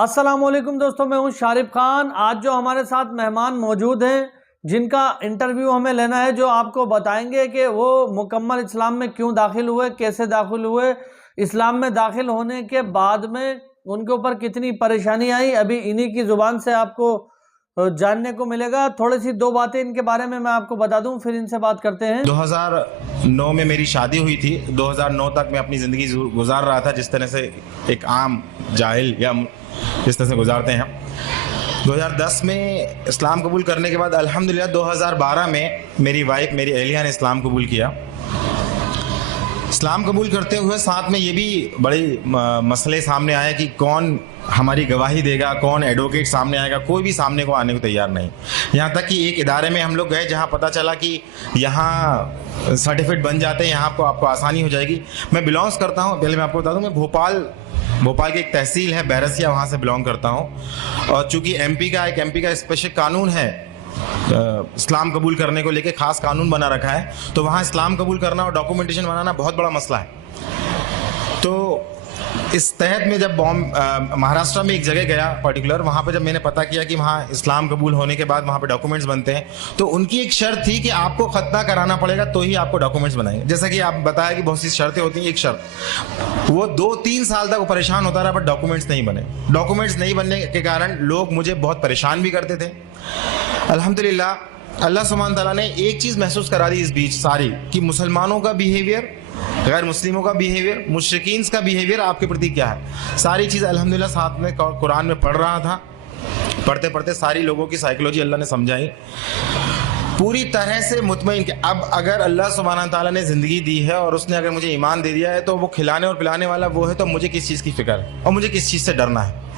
अस्सलामुअलैकुम दोस्तों, मैं हूं शारिफ खान। आज जो हमारे साथ मेहमान मौजूद हैं जिनका इंटरव्यू हमें लेना है, जो आपको बताएंगे कि वो मुकम्मल इस्लाम में क्यों दाखिल हुए, कैसे दाखिल हुए, इस्लाम में दाखिल होने के बाद में उनके ऊपर कितनी परेशानी आई, अभी इन्हीं की ज़ुबान से आपको जानने को मिलेगा। थोड़ी सी दो बातें इनके बारे में मैं आपको बता दूं, फिर इनसे बात करते हैं। 2009 में मेरी शादी हुई थी। 2009 तक मैं अपनी ज़िंदगी गुजार रहा था जिस तरह से एक आम जाहिल या जिस तरह से गुजारते हैं। 2010 में इस्लाम कबूल करने के बाद अल्हम्दुलिल्लाह 2012 में मेरी वाइफ, मेरी एहलिया ने इस्लाम कबूल किया। इस्लाम कबूल करते हुए साथ में ये भी बड़े मसले सामने आए कि कौन हमारी गवाही देगा, कौन एडवोकेट सामने आएगा। कोई भी सामने को आने को तैयार नहीं। यहाँ तक कि एक इदारे में हम लोग गए जहाँ पता चला कि यहाँ सर्टिफिकेट बन जाते हैं, यहाँ आपको आसानी हो जाएगी। मैं बिलोंग्स करता हूँ, पहले मैं आपको बता दूँ, मैं भोपाल की एक तहसील है बैरसिया, वहाँ से बिलोंग करता हूँ। और चूँकि एमपी का स्पेशल कानून है इस्लाम कबूल करने को लेके, खास कानून बना रखा है, तो वहाँ इस्लाम कबूल करना और डॉक्यूमेंटेशन बनाना बहुत बड़ा मसला है। तो इस तहत में जब महाराष्ट्र में एक जगह गया पर्टिकुलर, वहाँ पे जब मैंने पता किया कि वहाँ इस्लाम कबूल होने के बाद वहाँ पे डॉक्यूमेंट्स बनते हैं, तो उनकी एक शर्त थी कि आपको खतना कराना पड़ेगा तो ही आपको डॉक्यूमेंट्स बनाएंगे। जैसा कि आप बताया कि बहुत सी शर्तें होती हैं, एक शर्त वो 2-3 साल तक वो परेशान होता रहा, बट डॉक्यूमेंट्स नहीं बने। डॉक्यूमेंट्स नहीं बनने के कारण लोग मुझे बहुत परेशान भी करते थे। अल्हम्दुलिल्लाह अल्लाह सुब्हान तआला ने एक चीज़ महसूस करा दी इस बीच सारी, कि मुसलमानों का बिहेवियर, गैर मुस्लिमों का बिहेवियर, मुश्रिकीन का बिहेवियर आपके प्रति क्या है। सारी चीज़ अल्हम्दुलिल्लाह साथ में कुरान में पढ़ रहा था। पढ़ते पढ़ते सारी लोगों की साइकोलॉजी अल्लाह ने समझाई, पूरी तरह से मुतमईन कि अब अगर अल्लाह सुब्हान तआला ने ज़िंदगी दी है और उसने अगर मुझे ईमान दे दिया है तो वो खिलाने और पिलाने वाला वो है, तो मुझे किस चीज़ की फ़िक्र है और मुझे किस चीज़ से डरना है।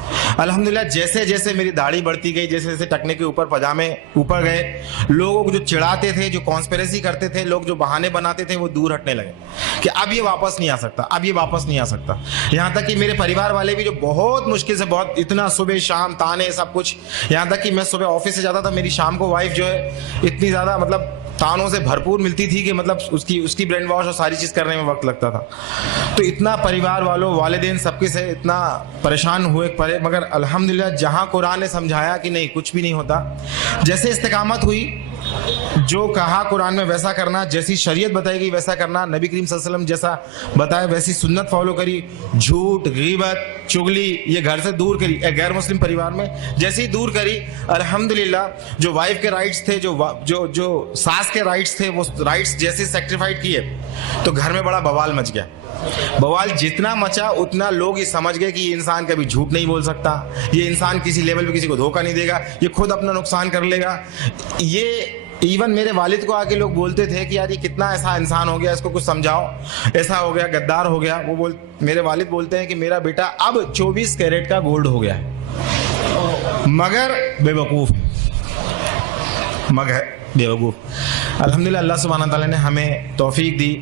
अल्हम्दुलिल्लाह जैसे जैसे मेरी दाढ़ी बढ़ती गई, जैसे जैसे टकने के ऊपर पजामे ऊपर गए, लोगों को जो चिढ़ाते थे, जो कॉन्स्पिरेसी करते थे, लोग जो बहाने बनाते थे, वो दूर हटने लगे कि अब ये वापस नहीं आ सकता, अब ये वापस नहीं आ सकता। यहाँ तक कि मेरे परिवार वाले भी जो बहुत मुश्किल से, बहुत इतना सुबह शाम ताने सब कुछ, यहाँ तक कि मैं सुबह ऑफिस से जाता था, मेरी शाम को वाइफ जो है इतनी ज़्यादा मतलब तानों से भरपूर मिलती थी कि मतलब उसकी ब्रेन वॉश और सारी चीज़ करने में वक्त लगता था। तो इतना परिवार वालों, वालिदैन सबके से इतना परेशान हुए मगर अल्हम्दुलिल्लाह जहाँ कुरान ने समझाया कि नहीं कुछ भी नहीं होता, जैसे इस्तिकामत हुई, जो कहा कुरान में वैसा करना, जैसी शरीयत बताई गई वैसा करना, नबी करीम सल्लल्लाहु अलैहि वसल्लम जैसा बताया वैसी सुन्नत फॉलो करी, झूठ, गीबत, चुगली ये घर से दूर करी। एक गैर मुस्लिम परिवार में जैसी दूर करी, अल्हम्दुलिल्लाह जो वाइफ के राइट्स थे, जो सास के राइट्स थे, वो राइट्स जैसे सेक्रीफाइड किए तो घर में बड़ा बवाल मच गया। बवाल जितना मचा उतना लोग ये समझ गए कि ये इंसान कभी झूठ नहीं बोल सकता, ये इंसान किसी लेवल पे किसी को धोखा नहीं देगा, ये खुद अपना नुकसान कर लेगा। ये इवन मेरे वालिद को आके लोग बोलते थे कि यार ये कितना ऐसा इंसान हो गया, इसको कुछ समझाओ, ऐसा हो गया, गद्दार हो गया। मेरे वालिद बोलते हैं कि मेरा बेटा अब 24 कैरेट का गोल्ड हो गया है, मगर बेवकूफ़। अल्हम्दुलिल्लाह अल्लाह सुब्हान तआला ने हमें तौफीक दी।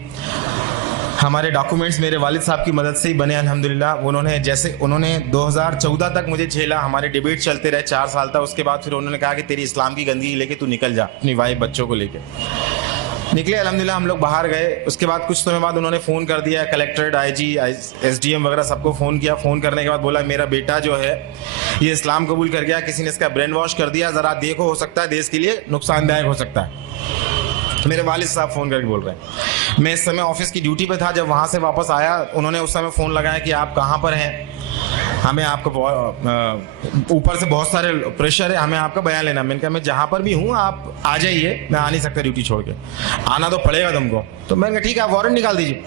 हमारे डॉक्यूमेंट्स मेरे वालिद साहब की मदद से ही बने अल्हम्दुलिल्लाह। उन्होंने 2014 तक मुझे झेला, हमारे डिबेट चलते रहे 4 साल तक। उसके बाद फिर उन्होंने कहा कि तेरी इस्लाम की गंदगी लेके तू निकल जा, अपनी वाइफ बच्चों को लेके निकले। अल्हम्दुलिल्लाह हम लोग बाहर गए। उसके बाद कुछ समय बाद उन्होंने फ़ोन कर दिया, कलेक्ट्रेट, IG, SDM वगैरह सबको फ़ोन किया। फ़ोन करने के बाद बोला मेरा बेटा जो है ये इस्लाम कबूल कर गया, किसी ने इसका ब्रेन वॉश कर दिया, ज़रा देखो, हो सकता है देश के लिए नुकसानदायक हो सकता है। मेरे वालिद साहब फ़ोन करके बोल रहे हैं। मैं इस समय ऑफिस की ड्यूटी पे था। जब वहाँ से वापस आया, उन्होंने उस समय फ़ोन लगाया कि आप कहाँ पर हैं, हमें आपको ऊपर से बहुत सारे प्रेशर है, हमें आपका बयान लेना। मैंने कहा मैं जहाँ पर भी हूँ आप आ जाइए, मैं आ नहीं सकता ड्यूटी छोड़ के, आना तो पड़ेगा तुमको। तो मैंने कहा ठीक है, आप वारंट निकाल दीजिए।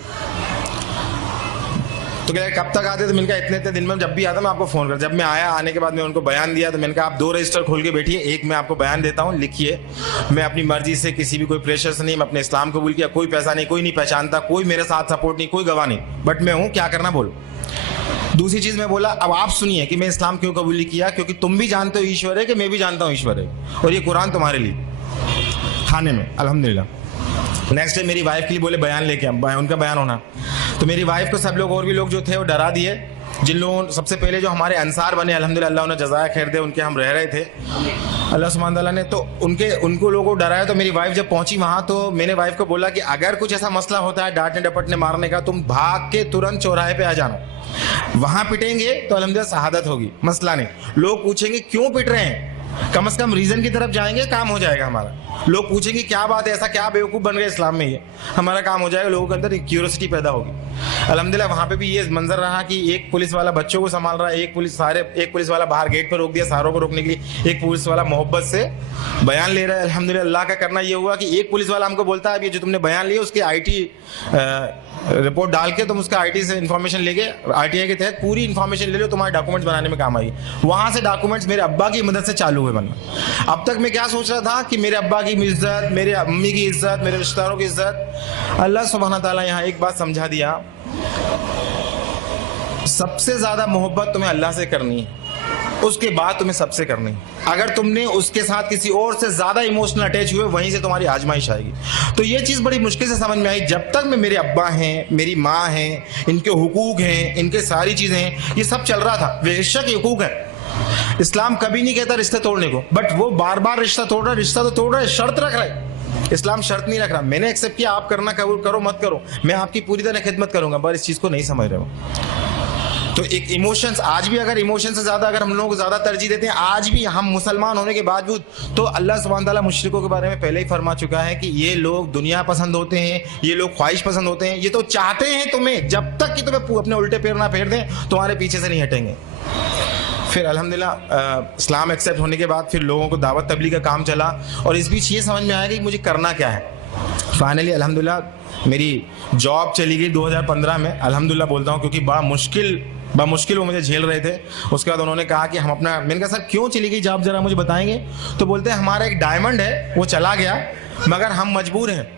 तो क्या कब तक आते? तो मैंने कहा इतने दिन में जब भी आता मैं आपको फ़ोन कर। जब मैं आया, आने के बाद मैं उनको बयान दिया, तो मैंने कहा आप 2 रजिस्टर खोल के बैठिए, एक मैं आपको बयान देता हूँ, लिखिए। मैं अपनी मर्जी से, किसी भी कोई प्रेशर से नहीं, मैं अपने इस्लाम कबूल किया, कोई पैसा नहीं, कोई नहीं पहचानता, कोई मेरे साथ सपोर्ट नहीं, कोई गवाह नहीं, बट मैं हूँ, क्या करना बोलो। दूसरी चीज़ मैं बोला, अब आप सुनिए कि मैं इस्लाम क्यों कबूल किया, क्योंकि तुम भी जानते हो ईश्वर है, कि मैं भी जानता हूँ ईश्वर है, और ये कुरान तुम्हारे लिए खाने में। अल्हम्दुलिल्लाह नेक्स्ट डे मेरी वाइफ के लिए बोले बयान लेके, उनका बयान होना। तो मेरी वाइफ को सब लोग और भी लोग जो थे वो डरा दिए जिन लोगों सबसे पहले जो हमारे अंसार बने अल्हम्दुलिल्लाह, अल्लाह उन्हें जज़ाया खैर दे, उनके हम रह रहे थे अल्लाह सुब्हान ताला ने, तो उनको लोगों को डराया। तो मेरी वाइफ जब पहुंची वहां तो मैंने वाइफ को बोला कि अगर कुछ ऐसा मसला होता है डांटने डपटने मारने का, तुम भाग के तुरंत चौराहे पे आ जाना, वहां पिटेंगे तो अल्हम्दुलिल्लाह शहादत होगी, मसला नहीं। लोग पूछेंगे क्यों पिट रहे हैं, कम से कम रीजन की तरफ जाएंगे, काम हो जाएगा हमारा। लोग पूछेंगे क्या बात है, ऐसा क्या बेवकूफ़ बन गए इस्लाम में, ये हमारा काम हो जाएगा, लोगों के अंदर क्यूरियोसिटी पैदा होगी। अल्हम्दुलिल्लाह वहाँ पे भी ये मंजर रहा कि एक पुलिस वाला बच्चों को संभाल रहा है, एक पुलिस वाला बाहर गेट पर रोक दिया सारों को रोकने के लिए, एक पुलिस वाला मोहब्बत से बयान ले रहा है। अल्हम्दुलिल्लाह अल्लाह का करना ये हुआ कि एक पुलिस वाला हमको बोलता है अब ये जो तुमने बयान लिया उसके IT रिपोर्ट डाल के तुम उसका IT से इन्फॉर्मेशन लेके RTI के तहत पूरी इन्फॉर्मेशन ले लो, तुम्हारे डॉक्यूमेंट्स बनाने में काम आएगी। वहाँ से डॉक्यूमेंट्स मेरे अब्बा की मदद से चालू हुए बनना। अब तक मैं क्या सोच रहा था कि मेरे अब्बा की इज्जत, मेरे अम्मी की इज्जत, मेरे रिश्तेदारों की इज्जत, अल्लाह सुब्हान ताला यहाँ एक बात समझा दिया, सबसे ज्यादा मोहब्बत तुम्हें अल्लाह से करनी है, उसके बाद तुम्हें सबसे करनी है। अगर तुमने उसके साथ किसी और से ज्यादा इमोशनल अटैच हुए, वहीं से तुम्हारी आजमाइश आएगी। तो ये चीज बड़ी मुश्किल से समझ में आई। जब तक में मेरे अब्बा हैं, मेरी माँ हैं, इनके हुकूक हैं, इनके सारी चीजें हैं, ये सब चल रहा था। बेशक हुकूक है, इस्लाम कभी नहीं कहता रिश्ते तोड़ने को, बट वो बार बार रिश्ता तोड़ रहा, रिश्ता तो तोड़ रहा है, शर्त रख रहा है। इस्लाम शर्त नहीं रख रहा। मैंने एक्सेप्ट किया, आप करना कबूल करो मत करो, मैं आपकी पूरी तरह खिदमत करूंगा, पर इस चीज को नहीं समझ रहे हो। तो एक इमोशंस, आज भी अगर इमोशन से ज्यादा अगर हम लोग ज्यादा तरजीह देते हैं, आज भी हम मुसलमान होने के बावजूद, तो अल्लाह सुब्हान ताला मुशरिकों के बारे में पहले ही फरमा चुका है कि ये लोग दुनिया पसंद होते हैं, ये लोग ख्वाहिश पसंद होते हैं, ये तो चाहते हैं तुम्हें, जब तक कि तुम्हें अपने उल्टे पैर ना फेर दें तुम्हारे पीछे से नहीं हटेंगे। फिर अल्हम्दुलिल्लाह इस्लाम एक्सेप्ट होने के बाद फिर लोगों को दावत तबलीग का काम चला, और इस बीच ये समझ में आया कि मुझे करना क्या है। फाइनली अल्हम्दुलिल्लाह मेरी जॉब चली गई 2015 में, अल्हम्दुलिल्लाह बोलता हूँ, क्योंकि बड़ा मुश्किल वो मुझे झेल रहे थे। उसके बाद उन्होंने कहा कि हम अपना, मैंने कहा सर क्यों चली गई जॉब, जरा मुझे बताएंगे। तो बोलते हैं हमारा एक डायमंड है वो चला गया, मगर हम मजबूर हैं।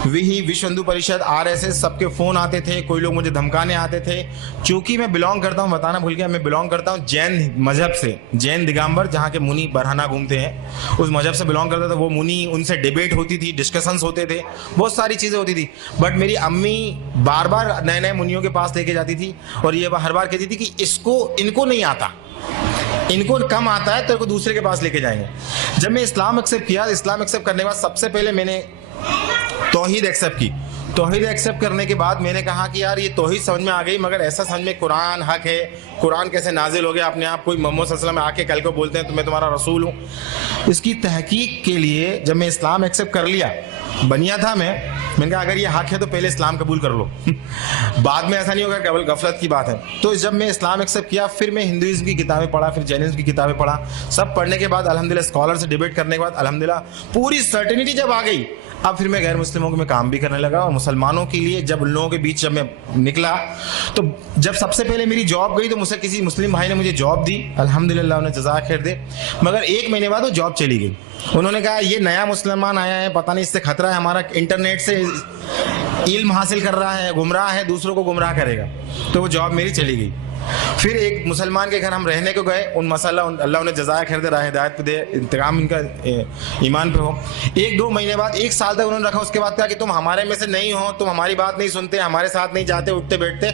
विश्व हिंदू परिषद, RSS सबके फ़ोन आते थे, कोई लोग मुझे धमकाने आते थे। चूँकि मैं बिलोंग करता हूँ, बताना भूल गया, मैं बिलोंग करता हूँ जैन मजहब से, जैन दिगंबर, जहाँ के मुनि बरहाना घूमते हैं, उस मजहब से बिलोंग करता था। वो मुनि, उनसे डिबेट होती थी, डिस्कशंस होते थे, बहुत सारी चीज़ें होती थी। बट मेरी अम्मी बार बार नए नए मुनियों के पास लेके जाती थी, और ये हर बार कहती थी कि इनको नहीं आता, इनको कम आता है, तेरे को दूसरे के पास लेके जाएंगे। जब मैं इस्लाम एक्सेप्ट किया, इस्लाम एक्सेप्ट करने के बाद सबसे पहले मैंने तौहीद एक्सेप्ट की। तौहीद एक्सेप्ट करने के बाद मैंने कहा कि यार ये तौहीद समझ में आ गई, मगर ऐसा समझ में कुरान हक है, कुरान कैसे नाजिल हो गया अपने आप, कोई मोहम्मद सल्लल्लाहु अलैहि वसल्लम आके कल को बोलते हैं तो मैं तुम्हारा रसूल हूँ। इसकी तहकीक के लिए जब मैं इस्लाम एक्सेप्ट कर लिया, बनिया था मैंने कहा अगर ये हक है तो पहले इस्लाम कबूल कर लो बाद में ऐसा नहीं होगा, केवल गफलत की बात है। तो जब मैं इस्लाम एक्सेप्ट किया, फिर मैं हिंदुइज्म की किताबें पढ़ा, फिर जैनिज्म की किताबें पढ़ा। सब पढ़ने के बाद अल्हम्दुलिल्लाह स्कॉलर से डिबेट करने के बाद अल्हम्दुलिल्लाह पूरी सर्टेनिटी जब आ गई, अब फिर मैं गैर मुस्लिमों में काम भी करने लगा। और मुसलमानों के लिए जब उन लोगों के बीच जब मैं निकला, तो जब सबसे पहले मेरी जॉब गई तो मुझसे किसी मुस्लिम भाई ने मुझे जॉब दी, अल्हम्दुलिल्लाह उन्हें जज़ा खैर दे। मगर 1 महीने बाद वो जॉब चली गई। उन्होंने कहा ये नया मुसलमान आया है, पता नहीं इससे खतरा है, हमारा इंटरनेट से इल्म हासिल कर रहा है, गुमराह है, दूसरों को गुमराह करेगा। तो वो जॉब मेरी चली गई। फिर एक मुसलमान के घर हम रहने को गए, उन मसाला अल्लाह उन्हें जज़ाया खैर दे, राह हिदायत पे दे, इंतकाम इनका ईमान पे हो। 1-2 महीने बाद, 1 साल तक उन्होंने रखा। उसके बाद कहा कि तुम हमारे में से नहीं हो, तुम हमारी बात नहीं सुनते, हमारे साथ नहीं जाते, उठते बैठते,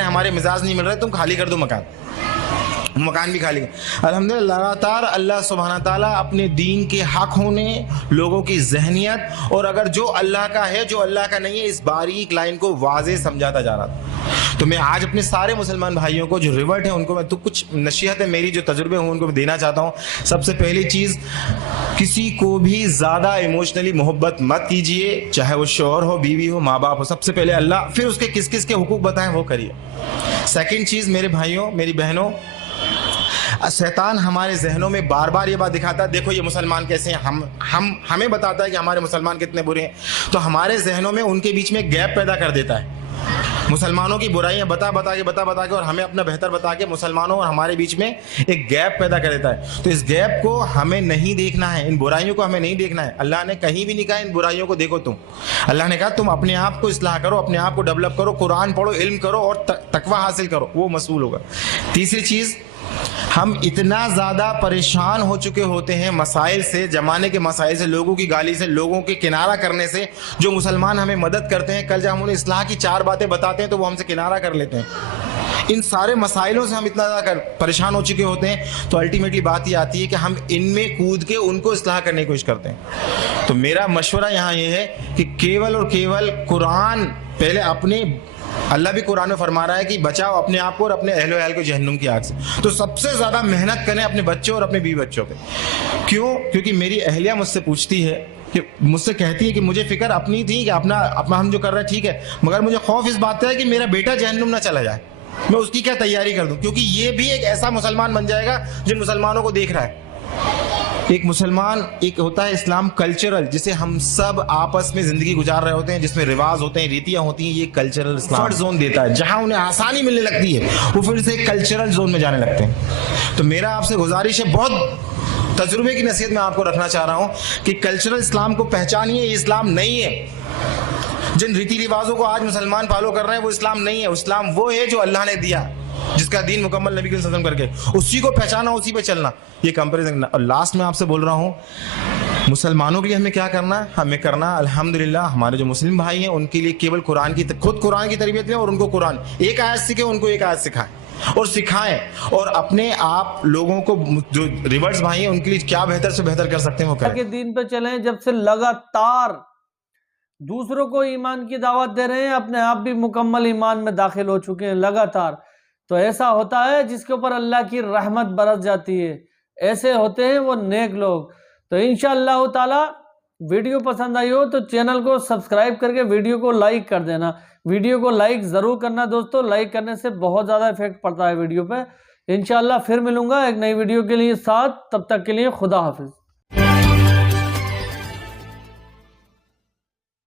हमारे मिजाज नहीं मिल रहे, तुम खाली कर दो मकान भी खाली। अल्हम्दुलिल्लाह लगातार अल्लाह सुब्हाना ताला अपने दीन के हक होने, लोगों की जहनियत, और अगर जो अल्लाह का है जो अल्लाह का नहीं है, इस बारीक लाइन को वाज़े समझाता जा रहा था। तो मैं आज अपने सारे मुसलमान भाइयों को जो रिवर्ट है उनको मैं तो कुछ नसीहत है मेरी जो तजुर्बे हूँ उनको मैं देना चाहता हूँ। सबसे पहली चीज़, किसी को भी ज़्यादा इमोशनली मोहब्बत मत कीजिए, चाहे वो शौहर हो, बीवी हो, माँ बाप हो। सबसे पहले अल्लाह, फिर उसके किस किस के हुकूक बताएं वो करिए। सेकेंड चीज़, मेरे भाइयों मेरी बहनों, शैतान हमारे जहनों में बार बार ये बात दिखाता है, देखो ये मुसलमान कैसे हैं, हमें बताता है कि हमारे मुसलमान कितने बुरे हैं, तो हमारे जहनों में उनके बीच में गैप पैदा कर देता है। मुसलमानों की बुराइयां बता के और हमें अपना बेहतर बता के मुसलमानों और हमारे बीच में एक गैप पैदा कर देता है। तो इस गैप को हमें नहीं देखना है, इन बुराइयों को हमें नहीं देखना है। अल्लाह ने कहीं भी नहीं कहा इन बुराइयों को देखो तुम, अल्लाह ने कहा तुम अपने आप को इस्लाह करो, अपने आप को डेवलप करो, कुरान पढ़ो, इल्म करो और तकवा हासिल करो, वो मसूल होगा। तीसरी चीज़, हम इतना ज़्यादा परेशान हो चुके होते हैं मसाइल से, ज़माने के मसाइल से, लोगों की गाली से, लोगों के किनारा करने से। जो मुसलमान हमें मदद करते हैं, कल जब हम उन्हें इस्लाह की 4 बातें बताते हैं तो वो हमसे किनारा कर लेते हैं। इन सारे मसाइलों से हम इतना ज़्यादा परेशान हो चुके होते हैं, तो अल्टीमेटली बात ये आती है कि हम इनमें कूद के उनको इस्लाह करने की कोशिश करते हैं। तो मेरा मशवरा यहाँ ये है कि केवल और केवल कुरान पहले अपने, अल्लाह भी कुरान में फरमा रहा है कि बचाओ अपने आप को और अपने अहलो अहल को जहन्नुम की आग से। तो सबसे ज़्यादा मेहनत करें अपने बच्चों और अपने बीवी बच्चों पे। क्यों? क्योंकि मेरी अहलिया मुझसे पूछती है कि मुझसे कहती है कि मुझे फिक्र अपनी थी कि अपना हम जो कर रहे हैं ठीक है, मगर मुझे खौफ इस बात का है कि मेरा बेटा जहन्नुम ना चला जाए, मैं उसकी क्या तैयारी कर दूं, क्योंकि ये भी एक ऐसा मुसलमान बन जाएगा जिन मुसलमानों को देख रहा है। एक मुसलमान, एक होता है इस्लाम कल्चरल, जिसे हम सब आपस में जिंदगी गुजार रहे होते हैं, जिसमें रिवाज होते हैं, रीतियां होती हैं, ये कल्चरल इस्लाम जोन देता है। जहां उन्हें आसानी मिलने लगती है वो फिर से कल्चरल जोन में जाने लगते हैं। तो मेरा आपसे गुजारिश है, बहुत तजुर्बे की नसीहत मैं आपको रखना चाह रहा हूं कि कल्चरल इस्लाम को पहचानिए, ये इस्लाम नहीं है। जिन रीति रिवाजों को आज मुसलमान फॉलो कर रहे हैं वो इस्लाम नहीं है। इस्लाम वो है जो अल्लाह ने दिया, जिसका दीन मुकम्मल नबी सल्लल्लाहु अलैहि वसल्लम करके, उसी को पहचाना, उसी पे चलना, ये कंपैरिजन। और लास्ट में आपसे बोल रहा हूँ, मुसलमानों के लिए हमें क्या करना है? हमें करना अल्हम्दुलिल्लाह हमारे जो मुस्लिम भाई हैं उनके लिए केवल कुरान की, खुद कुरान की तरबियत लें और उनको कुरान एक आयत सीखे, उनको एक आयत सिखाएं और सिखाएं, और अपने आप लोगों को जो रिवर्स भाई हैं उनके लिए क्या बेहतर से बेहतर कर सकते हैं वो करें। के दीन पे चलें। जब से लगातार दूसरों को ईमान की दावत दे रहे हैं, अपने आप भी मुकम्मल ईमान में दाखिल हो चुके हैं लगातार। तो ऐसा होता है जिसके ऊपर अल्लाह की रहमत बरस जाती है, ऐसे होते हैं वो नेक लोग। तो इंशाअल्लाह ताला वीडियो पसंद आई हो तो चैनल को सब्सक्राइब करके वीडियो को लाइक कर देना। वीडियो को लाइक ज़रूर करना दोस्तों, लाइक करने से बहुत ज़्यादा इफेक्ट पड़ता है वीडियो पे। इंशाअल्लाह फिर मिलूंगा एक नई वीडियो के लिए साथ, तब तक के लिए खुदा हाफिज़।